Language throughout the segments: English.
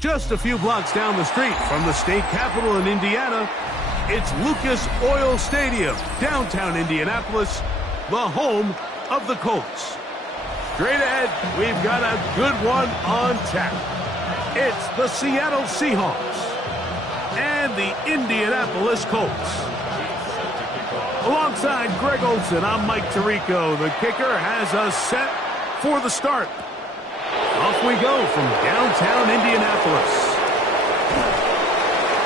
Just a few blocks down the street from the state capitol in Indiana, it's Lucas Oil Stadium, downtown Indianapolis, the home of the Colts. Straight ahead, we've got a good one on tap. It's the Seattle Seahawks and the Indianapolis Colts. Alongside Greg Olson, I'm Mike Tirico. The kicker has us set for the start. Off we go from downtown Indianapolis.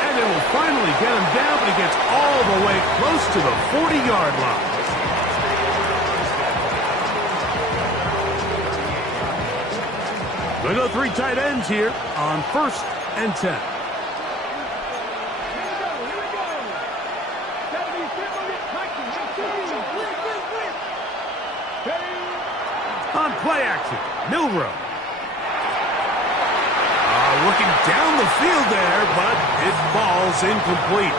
And it will finally get him down, but he gets all the way close to the 40-yard line. We go 3 tight ends here on 1st and 10. On play action, Milrow. Looking down the field there, but it falls incomplete.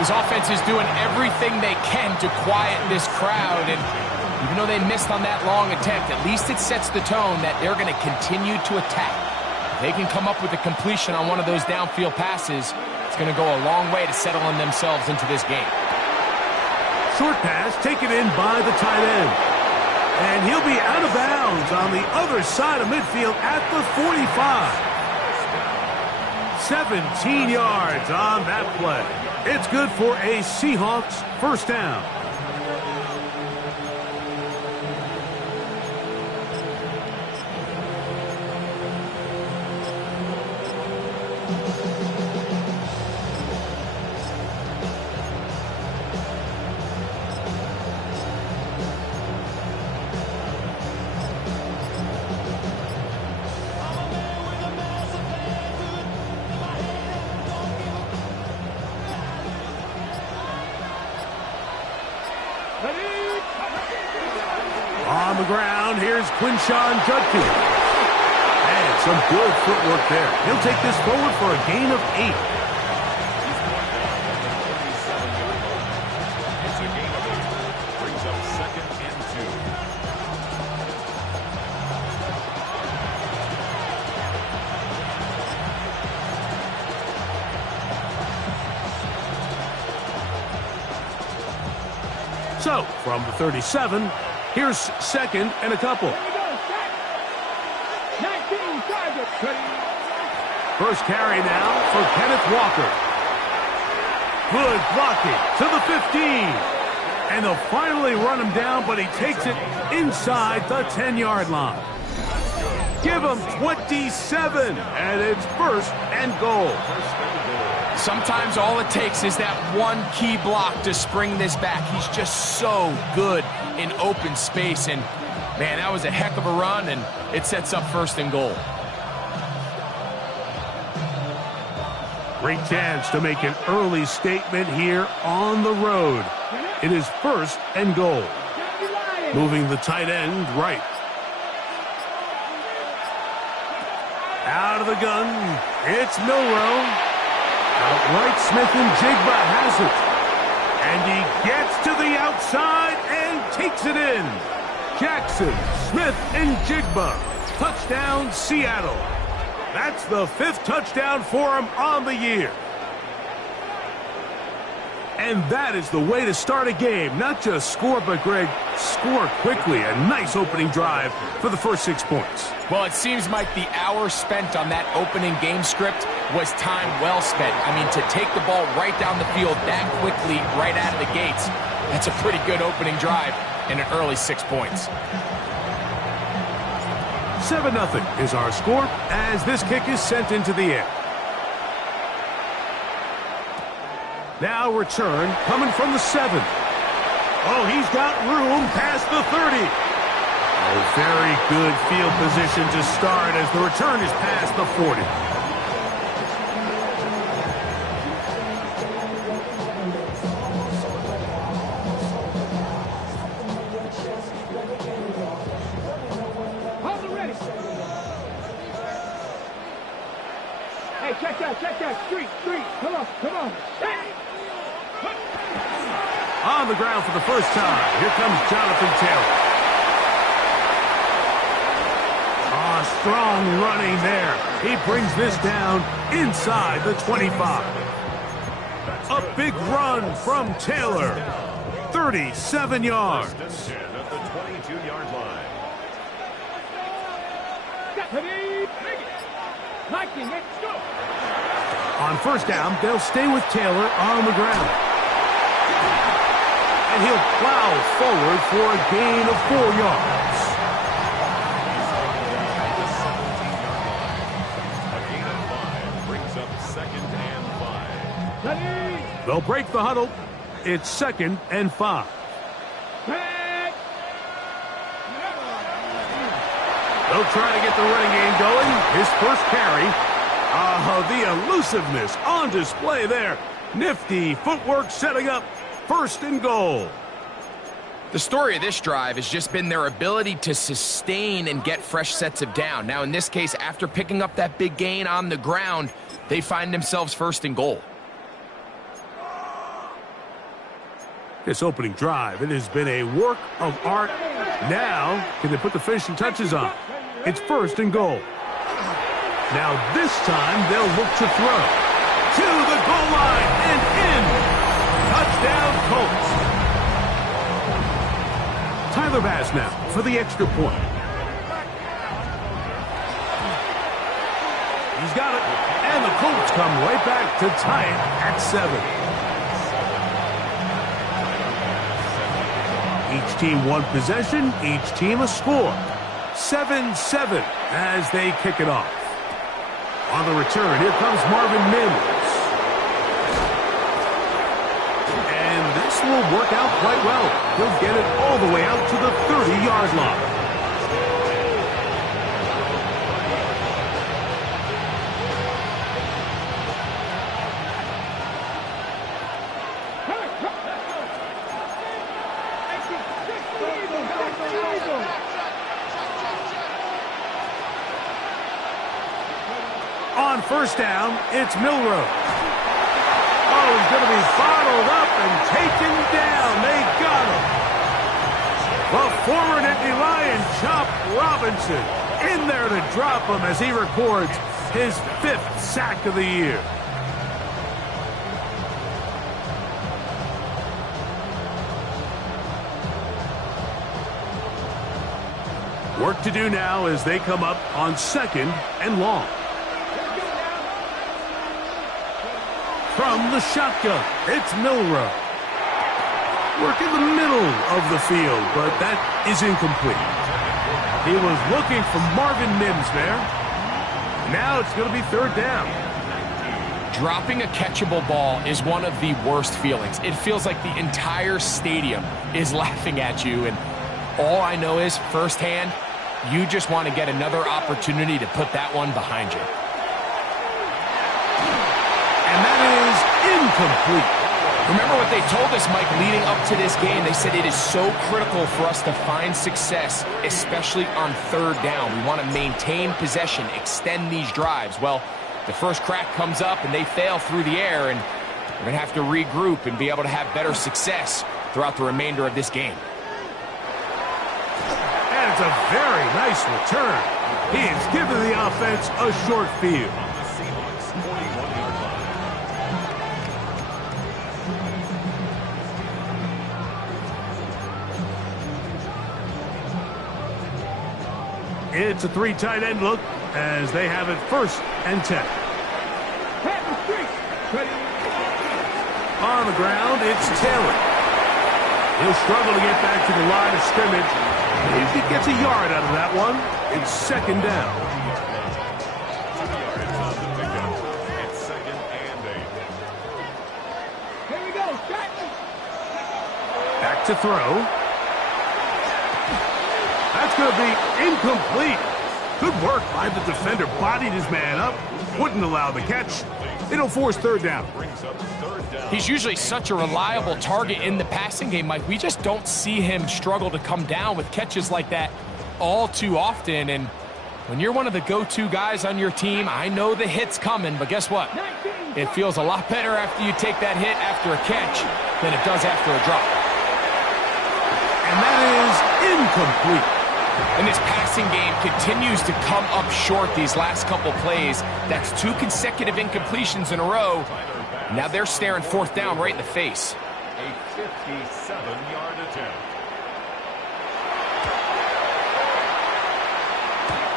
This offense is doing everything they can to quiet this crowd, and even though they missed on that long attempt, at least it sets the tone that they're going to continue to attack. If they can come up with a completion on one of those downfield passes, it's going to go a long way to settling themselves into this game. Short pass taken in by the tight end. And he'll be out of bounds on the other side of midfield at the 45. 17 yards on that play. It's good for a Seahawks first down. On the ground, here's Quinshawn Judkins. And some good footwork there. He'll take this forward for a gain of 8. It's a gain of 8. Brings up 2nd and 2. So, from the 37, here's 2nd and a couple. First carry now for Kenneth Walker. Good blocking to the 15. And they'll finally run him down, but he takes it inside the 10-yard line. Give him 27, and it's 1st and goal. Sometimes all it takes is that one key block to spring this back. He's just so good in open space, and man, that was a heck of a run, and it sets up 1st and goal. Great chance to make an early statement here on the road. It is 1st and goal. Moving the tight end right. Out of the gun, it's Milrow. Outright, Smith and Jigba has it. And he gets to the outside and takes it in. Jackson, Smith, and Jigba. Touchdown, Seattle. That's the 5th touchdown for him on the year. And that is the way to start a game. Not just score, but, Greg, score quickly. A nice opening drive for the first 6 points. Well, it seems like the hour spent on that opening game script was time well spent. I mean, to take the ball right down the field that quickly right out of the gates, that's a pretty good opening drive and an early 6 points. 7-0 is our score as this kick is sent into the air. Now return coming from the 7. Oh, he's got room past the 30. Oh, very good field position to start as the return is past the 40. Hey, check that. Street. Come on. Hey. On the ground for the first time. Here comes Jonathan Taylor. Strong running there. He brings this down inside the 25. A big run from Taylor. 37 yards. First and 10 at the 22-yard line. On first down, they'll stay with Taylor on the ground. And he'll plow forward for a gain of 4 yards. A gain of 5 brings up second and 5. They'll break the huddle. It's 2nd and 5. They'll try to get the running game going. His first carry. The elusiveness on display there. Nifty footwork setting up 1st and goal. The story of this drive has just been their ability to sustain and get fresh sets of down. Now, in this case, after picking up that big gain on the ground, they find themselves 1st and goal. This opening drive, it has been a work of art. Now, can they put the finishing touches on? It's 1st and goal. Now this time they'll look to throw. To the goal line and in. Touchdown Colts. Tyler Bass now for the extra point. He's got it. And the Colts come right back to tie it at 7. Each team one possession, each team a score. 7-7 as they kick it off. On the return, here comes Marvin Mims. And this will work out quite well. He'll get it all the way out to the 30-yard line. On first down, it's Milroe. Oh, he's going to be bottled up and taken down. They got him. The former Nittany Lion, Chop Robinson, in there to drop him as he records his 5th sack of the year. Work to do now as they come up on 2nd and long. From the shotgun, it's Milroe. Work in the middle of the field, but that is incomplete. He was looking for Marvin Mims there. Now it's going to be 3rd down. Dropping a catchable ball is one of the worst feelings. It feels like the entire stadium is laughing at you, and all I know is firsthand, you just want to get another opportunity to put that one behind you. And that is incomplete. Remember what they told us, Mike, leading up to this game. They said it is so critical for us to find success, especially on 3rd down. We want to maintain possession, extend these drives. Well, the first crack comes up and they fail through the air, and we're going to have to regroup and be able to have better success throughout the remainder of this game. And it's a very nice return. He has given the offense a short field. It's a 3 tight end look as they have it 1st and 10. On the ground, it's Taylor. He'll struggle to get back to the line of scrimmage. If he gets a yard out of that one, it's 2nd down. 2 yards on the pickup. It's 2nd and 8. Here we go. Back to throw. That's going to be incomplete. Good work by the defender. Bodied his man up. Wouldn't allow the catch. It'll force 3rd down. He's usually such a reliable target in the passing game, Mike. We just don't see him struggle to come down with catches like that all too often. And when you're one of the go-to guys on your team, I know the hit's coming, but guess what? It feels a lot better after you take that hit after a catch than it does after a drop. And that is incomplete. And this passing game continues to come up short these last couple plays. That's 2 consecutive incompletions in a row. Now they're staring 4th down right in the face. A 57-yard attempt.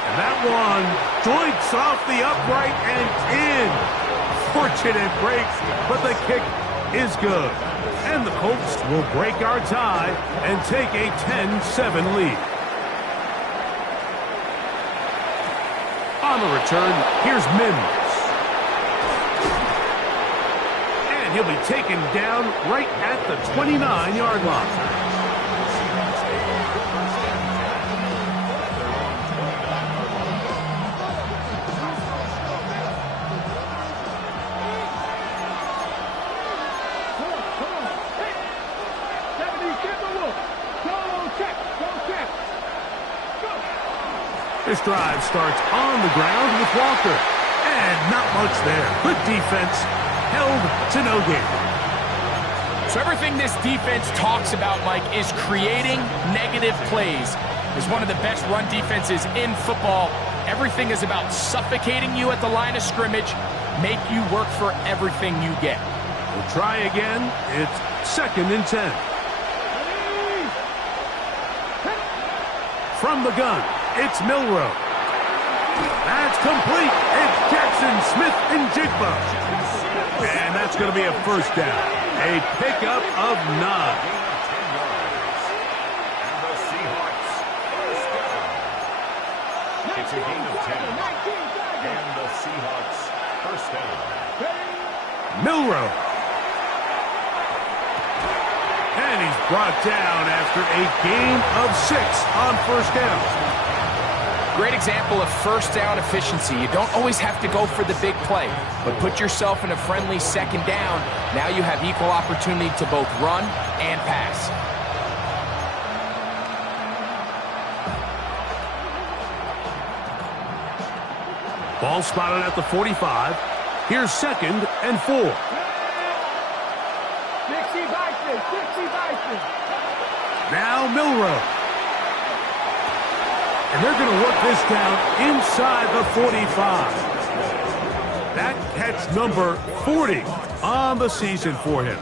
And that one joints off the upright and in. Fortunate breaks, but the kick is good. And the Colts will break our tie and take a 10-7 lead. On the return, here's Mims. And he'll be taken down right at the 29-yard line. This drive starts on the ground with Walker. And not much there. Good defense. Held to no gain. So everything this defense talks about, Mike, is creating negative plays. As one of the best run defenses in football, everything is about suffocating you at the line of scrimmage, make you work for everything you get. We'll try again. It's 2nd and 10. From the gun, it's Milroe. That's complete. It's Jackson Smith and Jigba. And that's going to be a 1st down. A pickup of 9. And the Seahawks first down. It's a gain of 10. And the Seahawks first down. Milroe. And he's brought down after a gain of 6 on 1st down. Great example of 1st down efficiency. You don't always have to go for the big play, but put yourself in a friendly 2nd down. Now you have equal opportunity to both run and pass. Ball spotted at the 45. Here's 2nd and 4. 60 Bison, 60 Bison. Now Milroe. And they're going to work this down inside the 45. That catch number 40 on the season for him.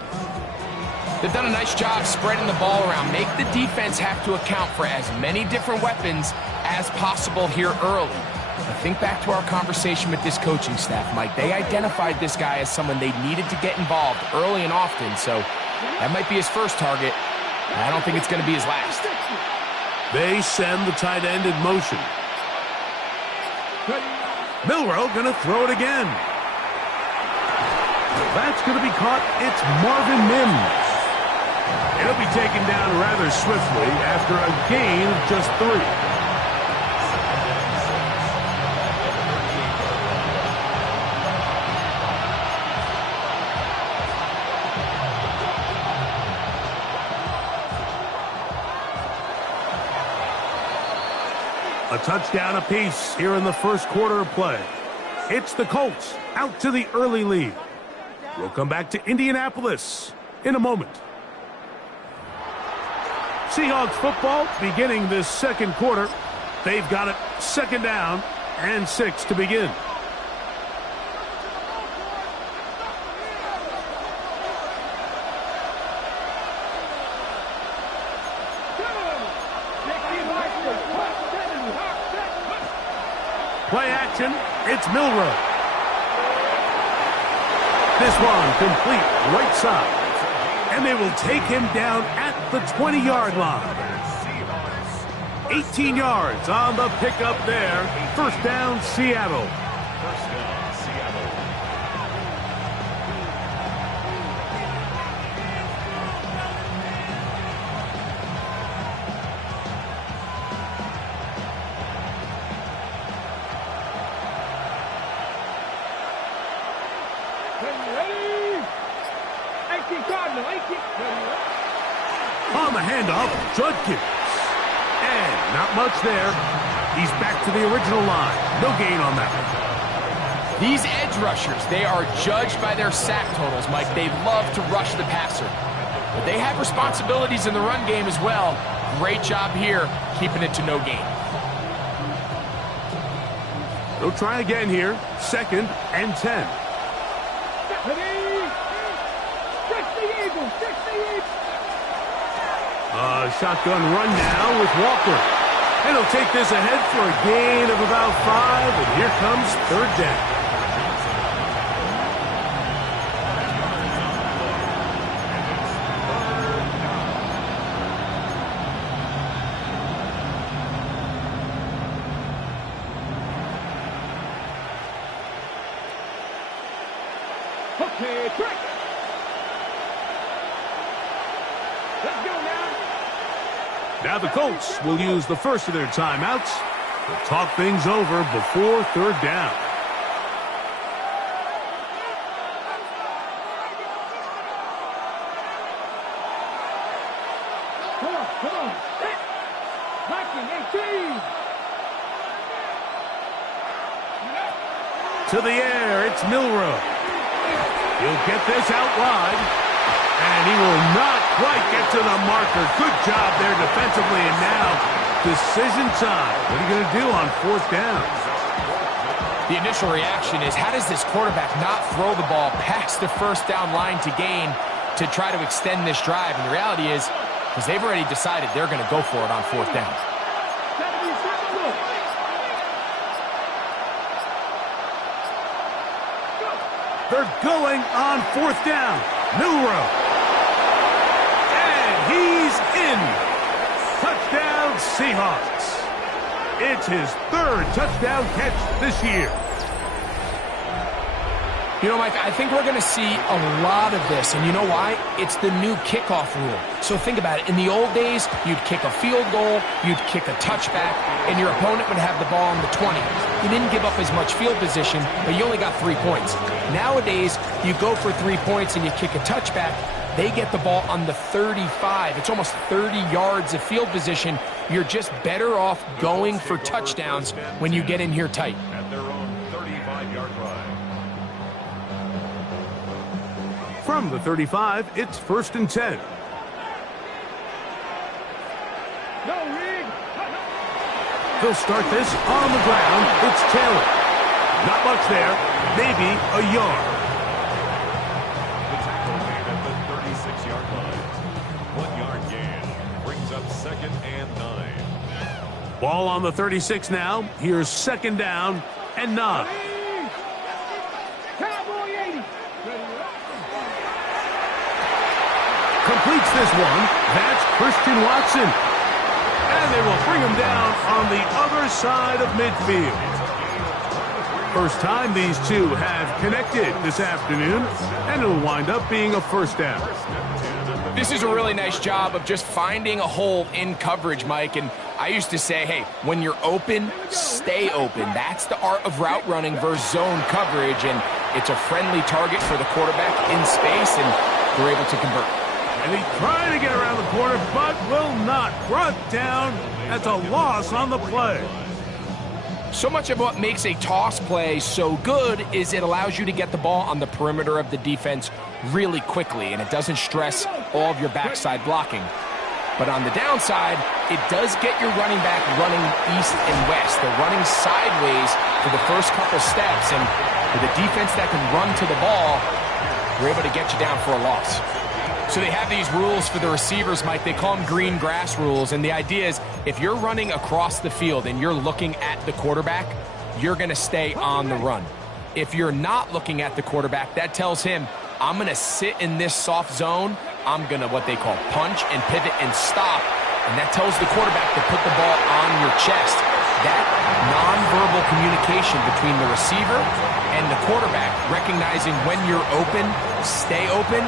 They've done a nice job spreading the ball around. Make the defense have to account for as many different weapons as possible here early. Now think back to our conversation with this coaching staff, Mike. They identified this guy as someone they needed to get involved early and often, so that might be his first target. I don't think it's going to be his last. They send the tight end in motion. Milroe going to throw it again. That's going to be caught. It's Marvin Mims. It'll be taken down rather swiftly after a gain of just 3. A touchdown apiece here in the 1st quarter of play. It's the Colts out to the early lead. We'll come back to Indianapolis in a moment. Seahawks football beginning this 2nd quarter. They've got it 2nd down and 6 to begin. Play action, it's Milroe. This one complete right side. And they will take him down at the 20-yard line. 18 yards on the pickup there. 1st down, Seattle. First down, Seattle. On the handoff, Judkins. And not much there. He's back to the original line. No gain on that one. These edge rushers, they are judged by their sack totals, Mike. They love to rush the passer. But they have responsibilities in the run game as well. Great job here, keeping it to no gain. They'll try again here. 2nd and 10. Shotgun run now with Walker. And he'll take this ahead for a gain of about 5. And here comes 3rd down. Okay, track. Let's go now. Now the Colts will use the first of their timeouts to talk things over before 3rd down. Come on. Set. Marking 18. To the air, it's Milrow. He'll get this out wide, and he will not quite get to the marker. Good job there defensively, and now decision time. What are you going to do on 4th down? The initial reaction is, how does this quarterback not throw the ball past the 1st down line to gain to try to extend this drive? And the reality is, because they've already decided they're going to go for it on 4th down. They're going on 4th down. Milrow. And he's in. Touchdown, Seahawks. It's his 3rd touchdown catch this year. You know, Mike, I think we're going to see a lot of this, and you know why? It's the new kickoff rule. So think about it. In the old days, you'd kick a field goal, you'd kick a touchback, and your opponent would have the ball on the 20. You didn't give up as much field position, but you only got 3 points. Nowadays, you go for 3 points and you kick a touchback, they get the ball on the 35. It's almost 30 yards of field position. You're just better off going for touchdowns when you get in here tight. At their own 35-yard line. From the 35, it's 1st and 10. No, Rig. They'll start this on the ground. It's Taylor. Not much there. Maybe a yard. The tackle made at the 36-yard line. 1-yard gain brings up 2nd and 9. Ball on the 36 now. Here's 2nd down and 9. Cowboy 80. Completes this one. That's Christian Watson. And they will bring him down on the other side of midfield. First time these two have connected this afternoon, and it'll wind up being a 1st down. This is a really nice job of just finding a hole in coverage, Mike. And I used to say, hey, when you're open, stay open. That's the art of route running versus zone coverage. And it's a friendly target for the quarterback in space, and they're able to convert. And he's trying to get around the corner, but will not. Brought down. That's a loss on the play. So much of what makes a toss play so good is it allows you to get the ball on the perimeter of the defense really quickly, and it doesn't stress all of your backside blocking. But on the downside, it does get your running back running east and west. They're running sideways for the first couple steps, and with a defense that can run to the ball, they're able to get you down for a loss. So they have these rules for the receivers, Mike. They call them green grass rules. And the idea is if you're running across the field and you're looking at the quarterback, you're going to stay on the run. If you're not looking at the quarterback, that tells him, I'm going to sit in this soft zone. I'm going to what they call punch and pivot and stop. And that tells the quarterback to put the ball on your chest. That nonverbal communication between the receiver and the quarterback, recognizing when you're open, stay open,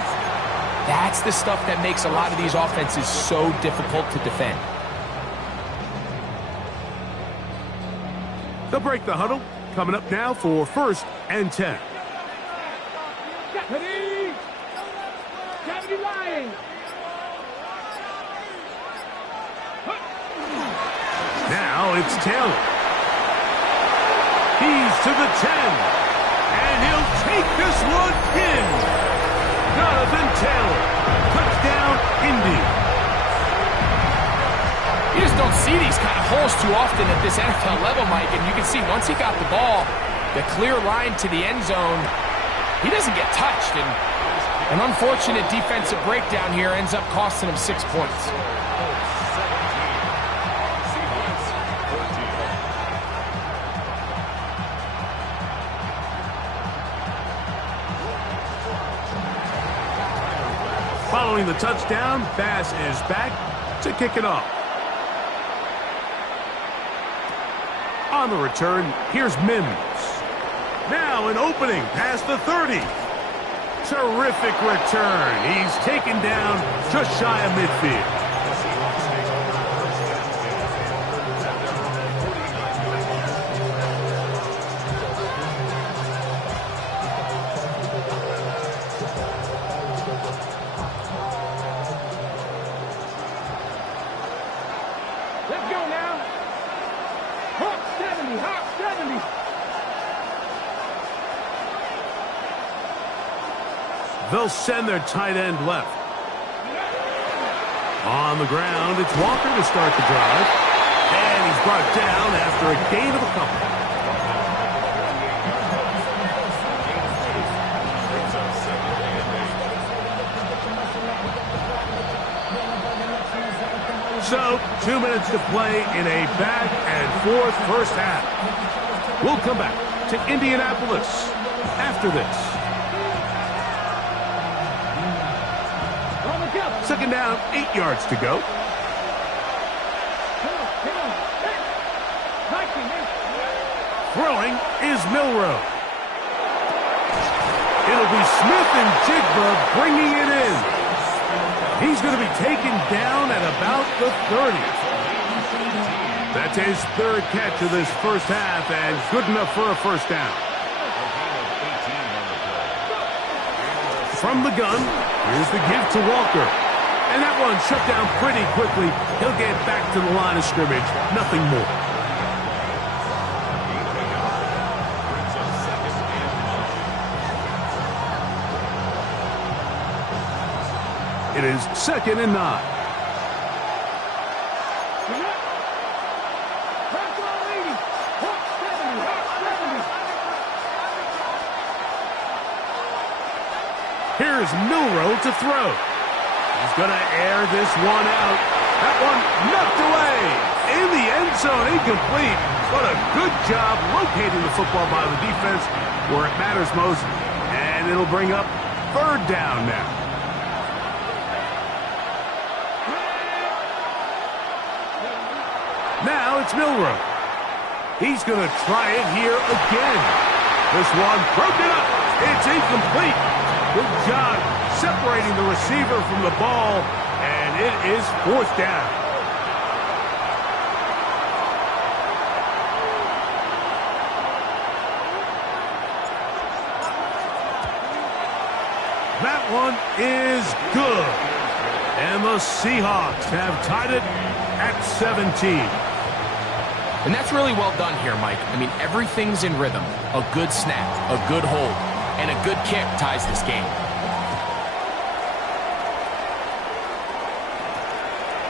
that's the stuff that makes a lot of these offenses so difficult to defend. They'll break the huddle. Coming up now for 1st and 10. Deputy! Deputy Lion! Now it's Taylor. He's to the 10. And he'll take this one in. Jonathan Taylor. Touchdown, Indy. You just don't see these kind of holes too often at this NFL level, Mike, and you can see once he got the ball, the clear line to the end zone, he doesn't get touched, and an unfortunate defensive breakdown here ends up costing him 6 points. Following the touchdown, Bass is back to kick it off. On the return, here's Mims. Now an opening past the 30. Terrific return. He's taken down just shy of midfield. Let's go now. Hawk 70, Hawk 70. They'll send their tight end left. On the ground, it's Walker to start the drive. And he's brought down after a gain of a couple. So, 2 minutes to play in a back-and-forth first half. We'll come back to Indianapolis after this. Second down, 8 yards to go. Throwing is Milroe. It'll be Smith and Jigba bringing it in. He's going to be taken down at about the 30. That's his third catch of this first half and good enough for a first down. From the gun, here's the give to Walker. And that one shut down pretty quickly. He'll get back to the line of scrimmage. Nothing more. It is 2nd and 9. Here's Milroe to throw. He's going to air this one out. That one knocked away. In the end zone, incomplete. What a good job locating the football by the defense where it matters most. And it'll bring up 3rd down now. Now it's Milroe. He's going to try it here again. This one broken up. It's incomplete. Good job separating the receiver from the ball, and it is 4th down. That one is good. And the Seahawks have tied it at 17. And that's really well done here, Mike. I mean, everything's in rhythm. A good snap, a good hold, and a good kick ties this game.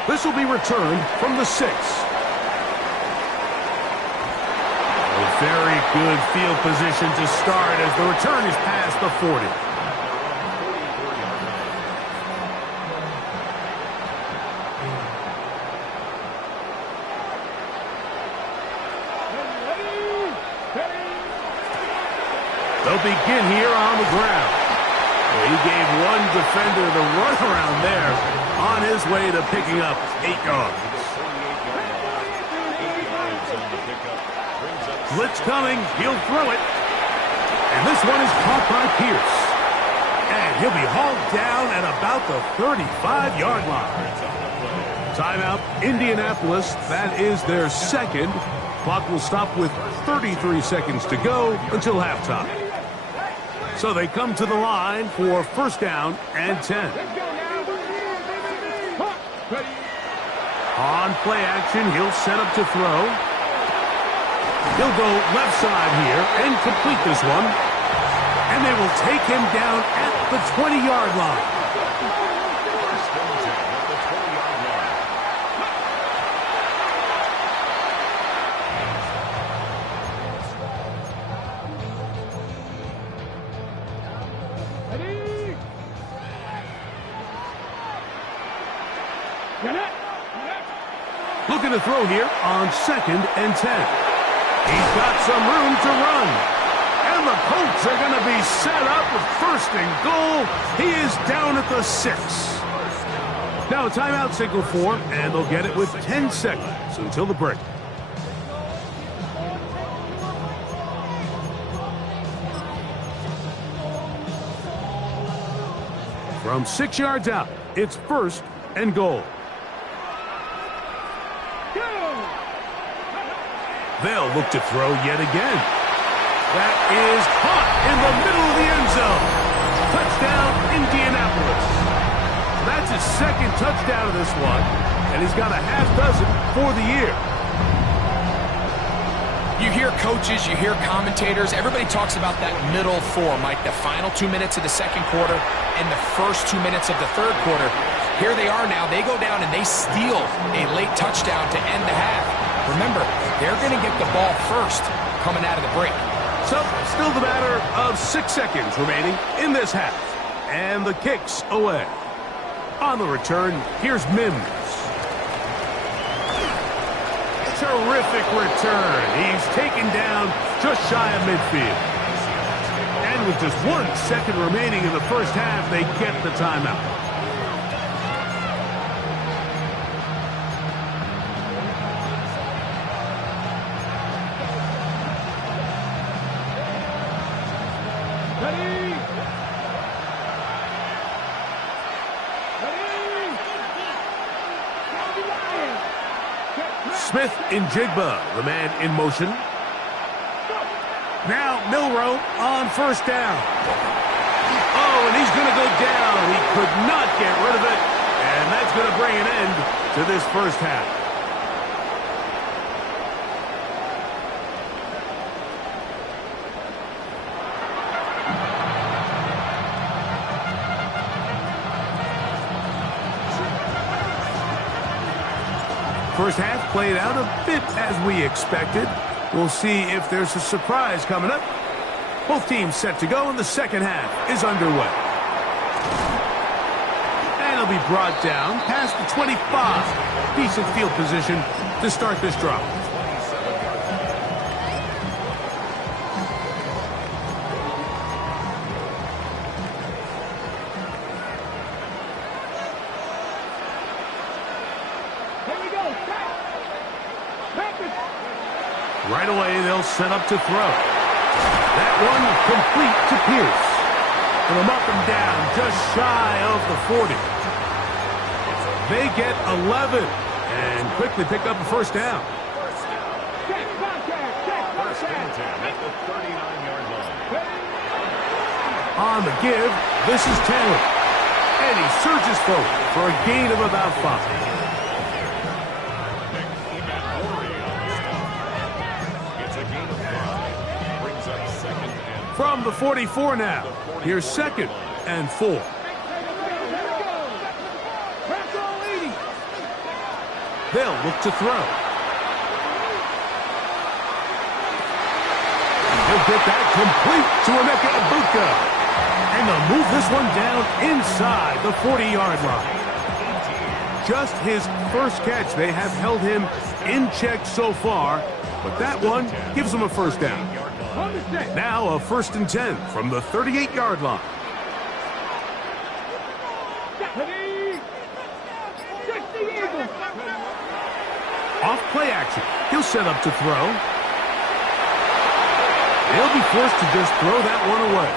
This will be returned from the 6. A very good field position to start as the return is past the 40. They'll begin here on the ground. He gave one defender the runaround there on his way to picking up 8 yards. Blitz coming. He'll throw it. And this one is caught by Pierce. And he'll be hauled down at about the 35-yard line. Timeout, Indianapolis. That is their second. Clock will stop with 33 seconds to go until halftime. So they come to the line for 1st down and 10. On play action, he'll set up to throw. He'll go left side here and complete this one. And they will take him down at the 20-yard line. Looking to throw here on 2nd and 10. He's got some room to run. And the Colts are going to be set up with 1st and goal. He is down at the 6. Now a timeout signal for, and they'll get it with 10 seconds until the break. From 6 yards out, it's 1st and goal. They'll look to throw yet again. That is caught in the middle of the end zone. Touchdown, Indianapolis. So that's his 2nd touchdown of this one, and he's got a half dozen for the year. You hear coaches, you hear commentators, everybody talks about that middle 4, Mike, the final 2 minutes of the 2nd quarter and the first 2 minutes of the 3rd quarter. Here they are now. They go down and they steal a late touchdown to end the half. Remember, they're going to get the ball first coming out of the break. So, still the matter of 6 seconds remaining in this half. And the kick's away. On the return, here's Mims. Terrific return. He's taken down just shy of midfield. And with just 1 second remaining in the first half, they get the timeout. Smith in Jigba, the man in motion. Now Milroe on 1st down. Oh, and he's going to go down. He could not get rid of it. And that's going to bring an end to this first half. First half played out a bit as we expected. We'll see if there's a surprise coming up. Both teams set to go, and the second half is underway. And it'll be brought down past the 25. Decent field position to start this drive. Right away, they'll set up to throw. That one complete to Pierce. And them up and down, just shy of the 40. They get 11 and quickly pick up a 1st down. On the give, this is Taylor. And he surges forward for a gain of about 5. From the 44 now. Here's 2nd and 4. They'll look to throw. He'll get that complete to Emeka Egbuka. And they'll move this one down inside the 40-yard line. Just his 1st catch. They have held him in check so far, but that one gives them a 1st down. Now a 1st and 10 from the 38-yard line. Off play action. He'll set up to throw. He'll be forced to just throw that one away.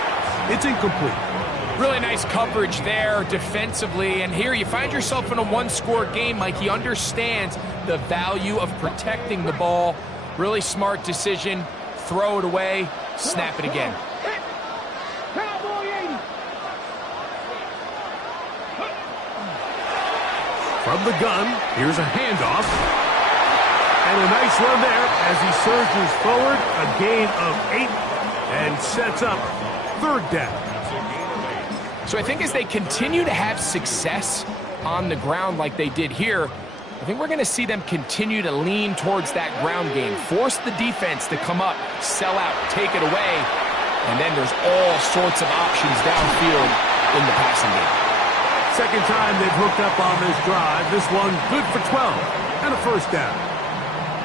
It's incomplete. Really nice coverage there defensively. And here you find yourself in a 1-score game, Mike. He understands the value of protecting the ball. Really smart decision. Throw it away, snap it again. From the gun, here's a handoff. And a nice run there as he surges forward, a gain of 8, and sets up 3rd down. So I think as they continue to have success on the ground like they did here, I think we're going to see them continue to lean towards that ground game, force the defense to come up, sell out, take it away, and then there's all sorts of options downfield in the passing game. Second time they've hooked up on this drive. This one good for 12 and a first down.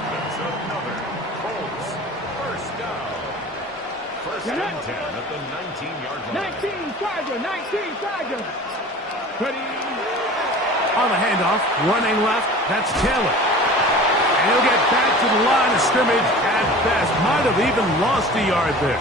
That's another Colts first down. First and 10 at the 19-yard line. 19 Charger, 19 Charger. Ready. On the handoff, running left, that's Taylor. And he'll get back to the line of scrimmage at best. Might have even lost a yard there.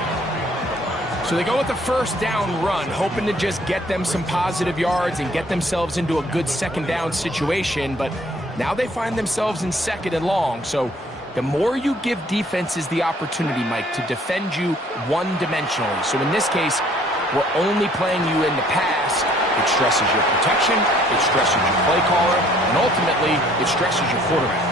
So they go with the first down run, hoping to just get them some positive yards and get themselves into a good second down situation. But now they find themselves in second and long. So the more you give defenses the opportunity, Mike, to defend you one-dimensionally. So in this case, we're only playing you in the pass. It stresses your protection, it stresses your play caller, and ultimately, it stresses your quarterback.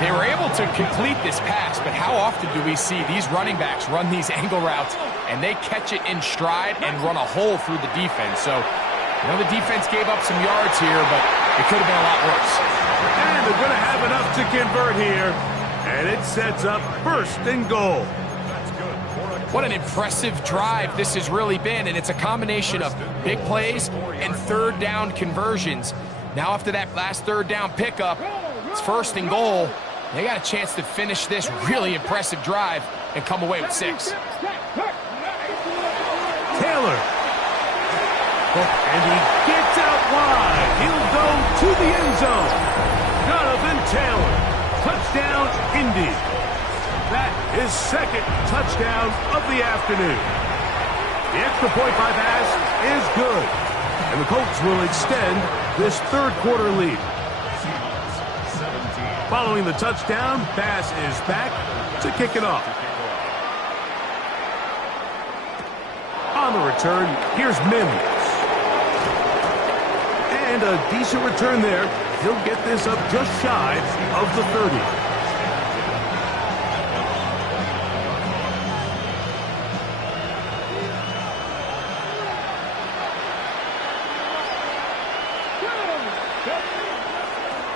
They were able to complete this pass, but how often do we see these running backs run these angle routes and they catch it in stride and run a hole through the defense? So, you know, the defense gave up some yards here, but it could have been a lot worse. And they're going to have enough to convert here. And it sets up first and goal. What an impressive drive this has really been, and it's a combination of big plays and third down conversions. Now after that last third down pickup, it's first and goal. They got a chance to finish this really impressive drive and come away with 6. Taylor. And he gets out wide. He'll go to the end zone. Jonathan Taylor. Touchdown, Indy. That is second touchdown of the afternoon. The extra point by pass is good. And the Colts will extend this third quarter lead. Following the touchdown, Bass is back to kick it off. On the return, here's Mims. And a decent return there. He'll get this up just shy of the 30.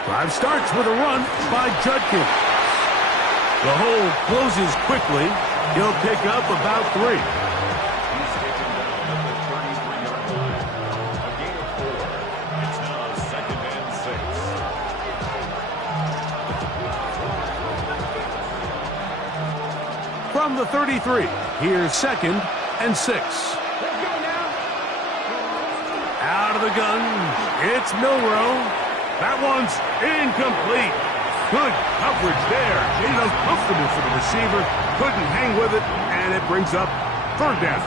Drive starts with a run by Judkins. The hole closes quickly. He'll pick up about 3. He's taken down at the 33-yard line. A gain of 4. It's now second and 6. From the 33, here's second and 6. Out of the gun, it's Milrow. That one's incomplete. Good coverage there. Made it uncomfortable for the receiver. Couldn't hang with it, and it brings up third down.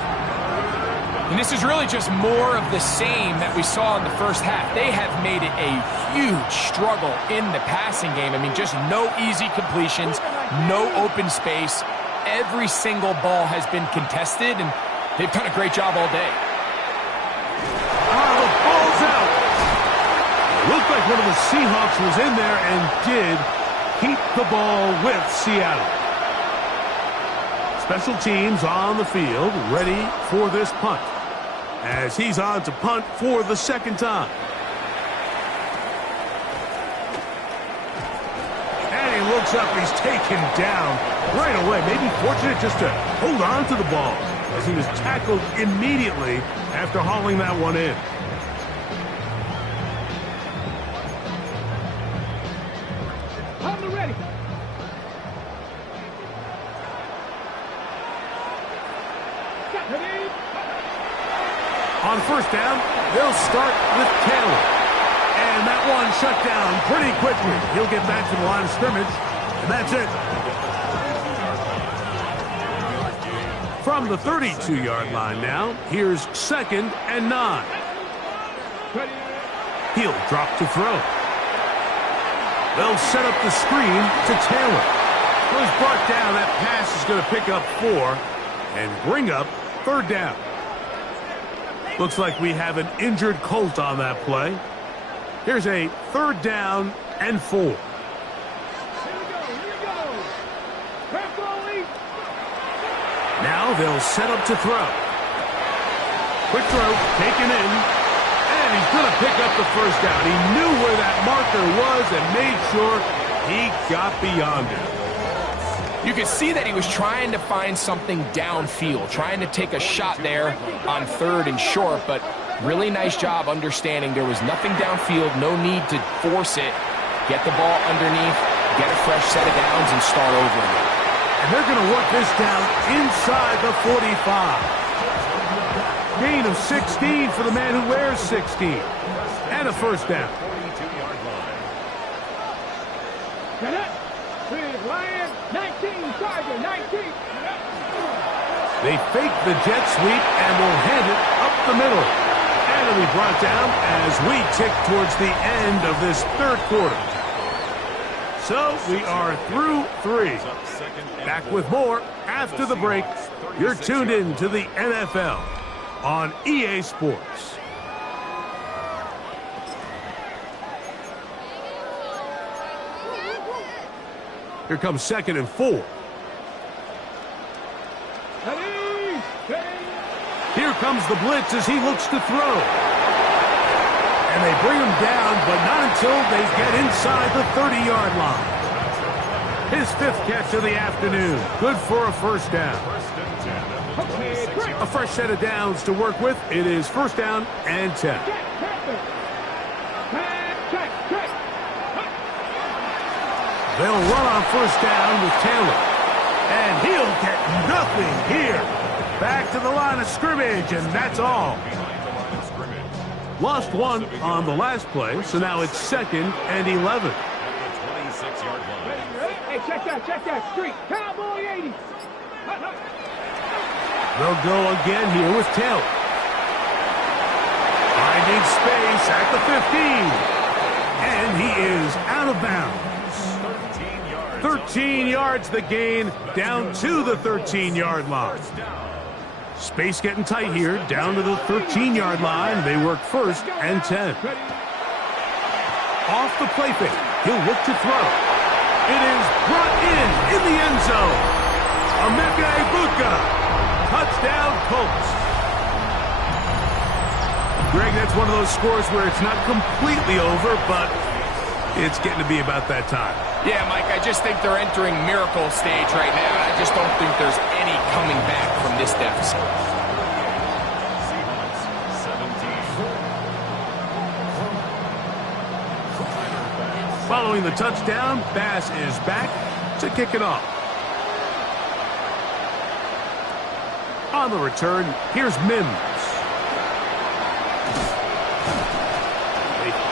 And this is really just more of the same that we saw in the first half. They have made it a huge struggle in the passing game. I mean, just no easy completions, no open space. Every single ball has been contested, and they've done a great job all day. The ball's out. Looked like one of the Seahawks was in there and did keep the ball with Seattle. Special teams on the field, ready for this punt, as he's on to punt for the second time. And he looks up, he's taken down right away. Maybe fortunate just to hold on to the ball, as he was tackled immediately after hauling that one in. On first down, they'll start with Taylor. And that one shut down pretty quickly. He'll get back to the line of scrimmage, and that's it. From the 32-yard line now, here's second and 9. He'll drop to throw. They'll set up the screen to Taylor. When he's brought down, that pass is going to pick up 4 and bring up third down. Looks like we have an injured Colt on that play. Here's a third down and 4. Here we go. Now they'll set up to throw. Quick throw, taken in, and he's going to pick up the first down. He knew where that marker was and made sure he got beyond it. You can see that he was trying to find something downfield, trying to take a shot there on 3rd and short, but really nice job understanding there was nothing downfield, no need to force it. Get the ball underneath, get a fresh set of downs, and start over again. And they're going to work this down inside the 45. Gain of 16 for the man who wears 16. And a first down. Lion, 19, Tiger, 19. They fake the jet sweep and will hand it up the middle. And it'll be brought down as we tick towards the end of this 3rd quarter. So we are through 3. Back with more after the break. You're tuned in to the NFL on EA Sports. Here comes 2nd and 4. Here comes the blitz as he looks to throw. And they bring him down, but not until they get inside the 30-yard line. His 5th catch of the afternoon. Good for a first down. A fresh set of downs to work with. It is first down and 10. They'll run on first down with Taylor. And he'll get nothing here. Back to the line of scrimmage, and that's all. Lost 1 on the last play, so now it's 2nd and 11. Hey, check that, street. Cowboy 80. They'll go again here with Taylor. Finding space at the 15. And he is out of bounds. 13 yards the gain, down to the 13-yard line. Space getting tight here, down to the 13-yard line. They work first and 10. Off the play fake, he'll look to throw. It is brought in the end zone. Emeka Egbuka, touchdown Colts. Greg, that's one of those scores where it's not completely over, but it's getting to be about that time. Yeah, Mike, I just think they're entering miracle stage right now, and I just don't think there's any coming back from this deficit. Following the touchdown, Bass is back to kick it off. On the return, here's Mims.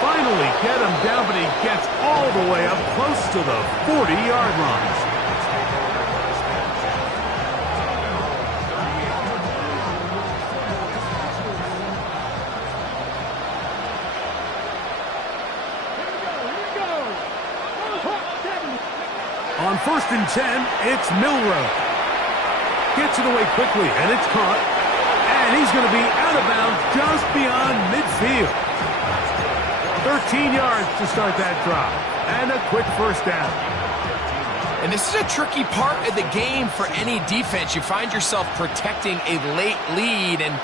Finally get him down, but he gets all the way up close to the 40-yard line. On first and 10, it's Milroe. Gets it away quickly, and it's caught. And he's going to be out of bounds just beyond midfield. 13 yards to start that drive. And a quick first down. And this is a tricky part of the game for any defense. You find yourself protecting a late lead, and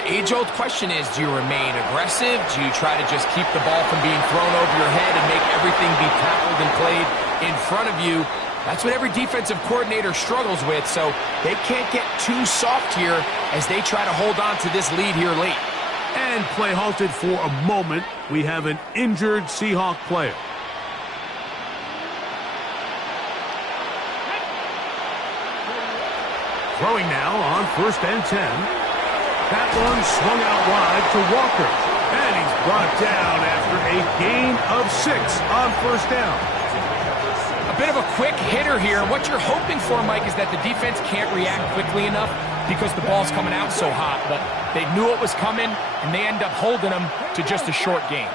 the age-old question is, do you remain aggressive? Do you try to just keep the ball from being thrown over your head and make everything be tackled and played in front of you? That's what every defensive coordinator struggles with, so they can't get too soft here as they try to hold on to this lead here late. And play halted for a moment. We have an injured Seahawk player. Throwing now on first and 10. That one swung out wide to Walker. And he's brought down after a gain of 6 on first down. A bit of a quick hitter here. What you're hoping for, Mike, is that the defense can't react quickly enough because the ball's coming out so hot. But they knew it was coming, and they end up holding them to just a short gain.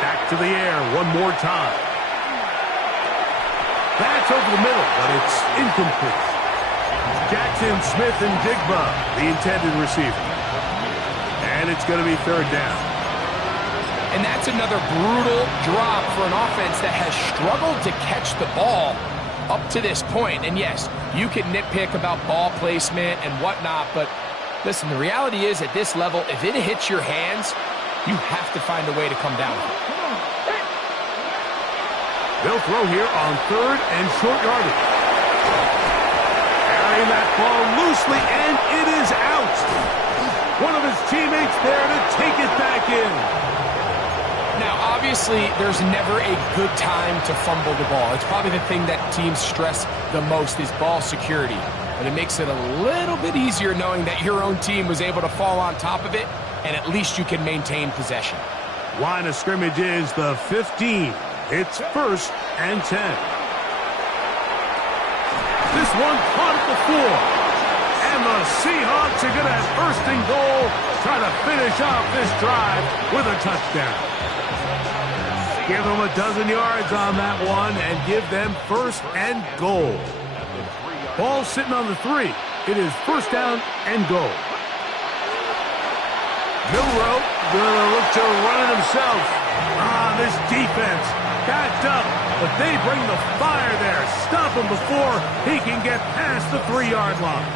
Back to the air one more time. That's over the middle, but it's incomplete. Jackson, Smith, and Jigba, the intended receiver. And it's going to be third down. And that's another brutal drop for an offense that has struggled to catch the ball up to this point. And yes, you can nitpick about ball placement and whatnot, but listen, the reality is at this level, if it hits your hands, you have to find a way to come down with it. They'll throw here on 3rd and short yardage. Carrying that ball loosely, and it is out. One of his teammates there to take it back in. Now, obviously, there's never a good time to fumble the ball. It's probably the thing that teams stress the most is ball security. But it makes it a little bit easier knowing that your own team was able to fall on top of it, and at least you can maintain possession. Line of scrimmage is the 15. It's 1st and 10. This one caught at the 4. And the Seahawks are going to have 1st and goal, try to finish off this drive with a touchdown. Give them a dozen yards on that one and give them 1st and goal. Ball sitting on the 3. It is 1st down and goal. Milroe gonna look to run it himself. This defense backed up, but they bring the fire there. Stop him before he can get past the 3-yard line.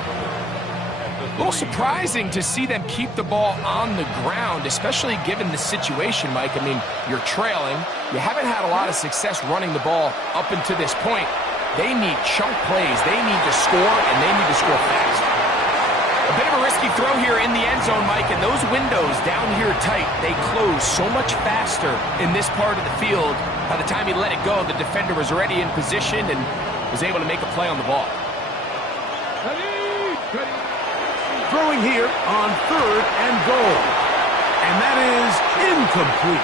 A little surprising to see them keep the ball on the ground, especially given the situation, Mike. I mean, you're trailing. You haven't had a lot of success running the ball up until this point. They need chunk plays. They need to score, and they need to score fast. A bit of a risky throw here in the end zone, Mike, and those windows down here tight, they close so much faster in this part of the field. By the time he let it go, the defender was already in position and was able to make a play on the ball. Throwing here on 3rd and goal. And that is incomplete.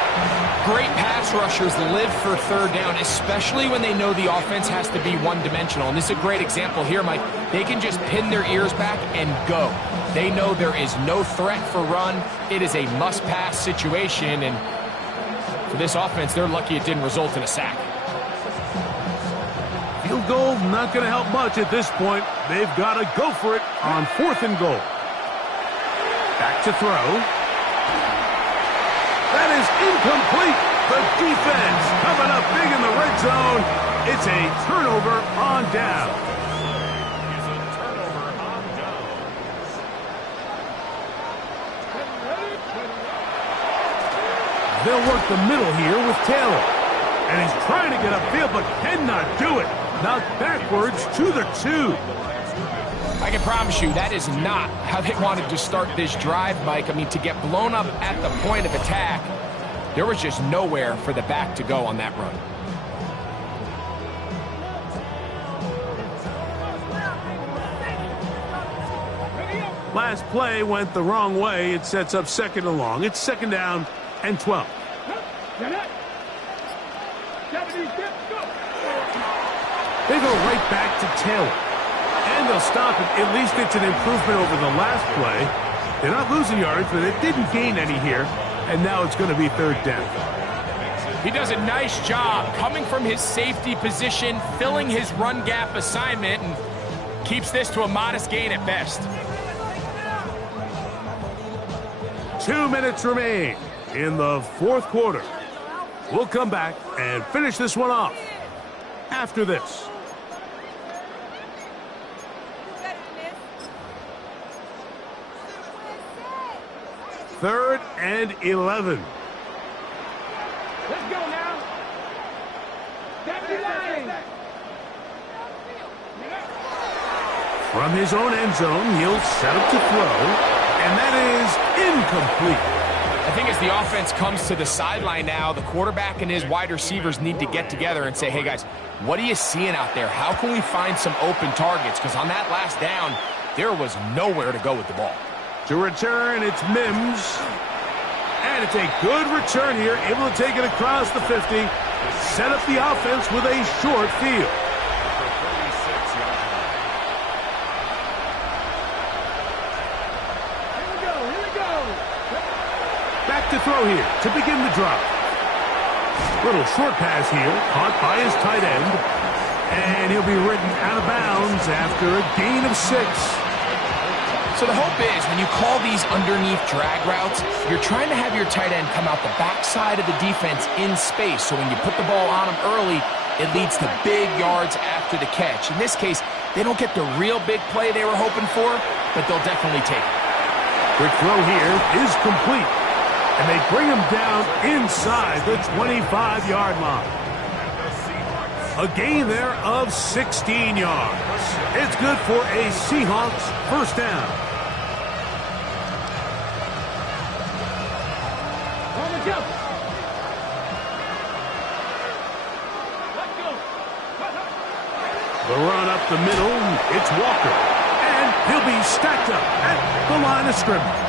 Great pass rushers live for 3rd down, especially when they know the offense has to be one-dimensional. And this is a great example here, Mike. They can just pin their ears back and go. They know there is no threat for run. It is a must-pass situation. And for this offense, they're lucky it didn't result in a sack. Field goal not going to help much at this point. They've got to go for it on 4th and goal. Back to throw. That is incomplete. The defense coming up big in the red zone. It's a turnover on down. It's a turnover on down. They'll work the middle here with Taylor. And he's trying to get upfield, but cannot do it. Knocked backwards to the 2. I can promise you that is not how they wanted to start this drive, Mike. I mean, to get blown up at the point of attack, there was just nowhere for the back to go on that run. Last play went the wrong way. It sets up 2nd and long. It's 2nd down and 12. They go right back to Taylor. And they'll stop it. At least it's an improvement over the last play. They're not losing yards, but it didn't gain any here. And now it's going to be 3rd down. He does a nice job coming from his safety position, filling his run gap assignment, and keeps this to a modest gain at best. 2 minutes remain in the 4th quarter. We'll come back and finish this one off after this. 3rd and 11. Let's go now. Deputy line. From his own end zone, he'll set up to throw, and that is incomplete. I think as the offense comes to the sideline now, the quarterback and his wide receivers need to get together and say, hey, guys, what are you seeing out there? How can we find some open targets? Because on that last down, there was nowhere to go with the ball. To return, it's Mims. And it's a good return here, able to take it across the 50, set up the offense with a short field. Back to throw here to begin the drive. Little short pass here, caught by his tight end. And he'll be ridden out of bounds after a gain of 6. So the hope is when you call these underneath drag routes, you're trying to have your tight end come out the backside of the defense in space. So when you put the ball on him early, it leads to big yards after the catch. In this case, they don't get the real big play they were hoping for, but they'll definitely take it. Quick throw here is complete. And they bring him down inside the 25-yard line. A gain there of 16 yards. It's good for a Seahawks first down. On the jump. The run up the middle, it's Walker. And he'll be stacked up at the line of scrimmage.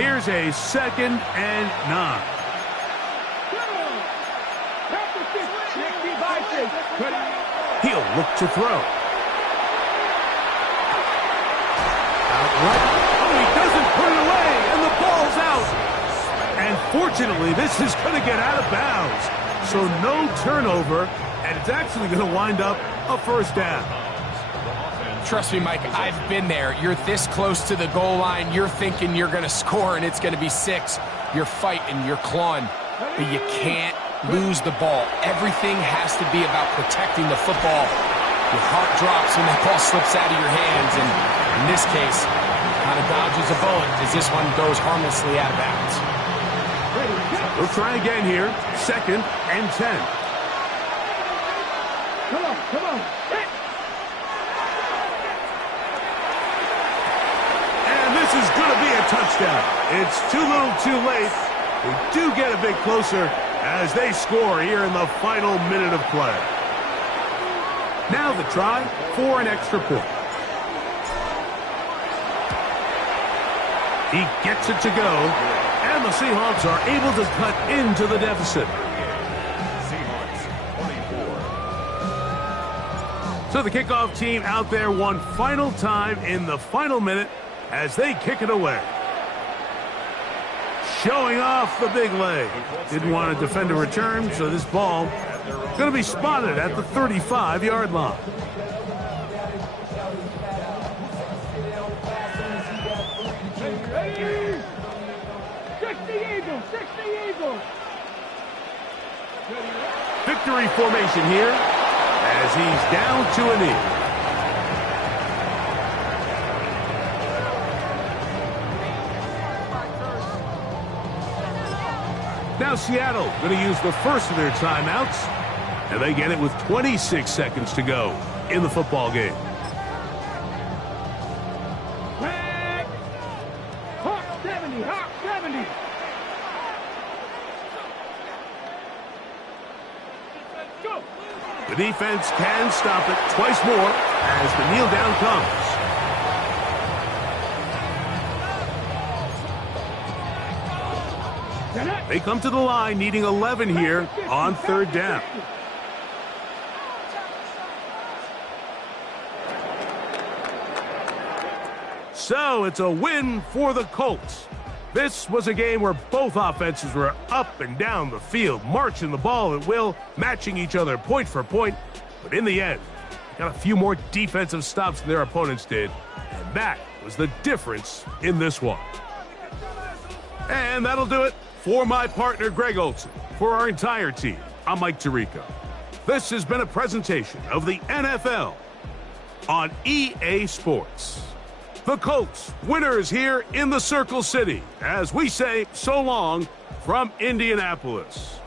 Here's a 2nd and 9. He'll look to throw. Outright. Oh, he doesn't put it away, and the ball's out. And fortunately, this is going to get out of bounds. So no turnover, and it's actually going to wind up a first down. Trust me, Mike, I've been there. You're this close to the goal line. You're thinking you're going to score, and it's going to be 6. You're fighting, you're clawing, but you can't lose the ball. Everything has to be about protecting the football. Your heart drops when that ball slips out of your hands, and in this case, kind of dodges a bullet as this one goes harmlessly out of bounds. We'll try again here. 2nd and 10. Come on, come on. This is going to be a touchdown. It's too little too late. They do get a bit closer as they score here in the final minute of play. Now the try for an extra point. He gets it to go, and the Seahawks are able to cut into the deficit. Seahawks 24. So the kickoff team out there one final time in the final minute as they kick it away. Showing off the big leg. Didn't want to defend a return, so this ball going to be spotted at the 35-yard line. Victory formation here as he's down to a knee. Now Seattle going to use the first of their timeouts, and they get it with 26 seconds to go in the football game. Hawk 70, Hawk 70. Go. The defense can stop it twice more as the kneel down comes. They come to the line needing 11 here on 3rd down. So it's a win for the Colts. This was a game where both offenses were up and down the field, marching the ball at will, matching each other point for point. But in the end, they got a few more defensive stops than their opponents did. And that was the difference in this one. And that'll do it. For my partner, Greg Olson, for our entire team, I'm Mike Tirico. This has been a presentation of the NFL on EA Sports. The Colts, winners here in the Circle City, as we say so long from Indianapolis.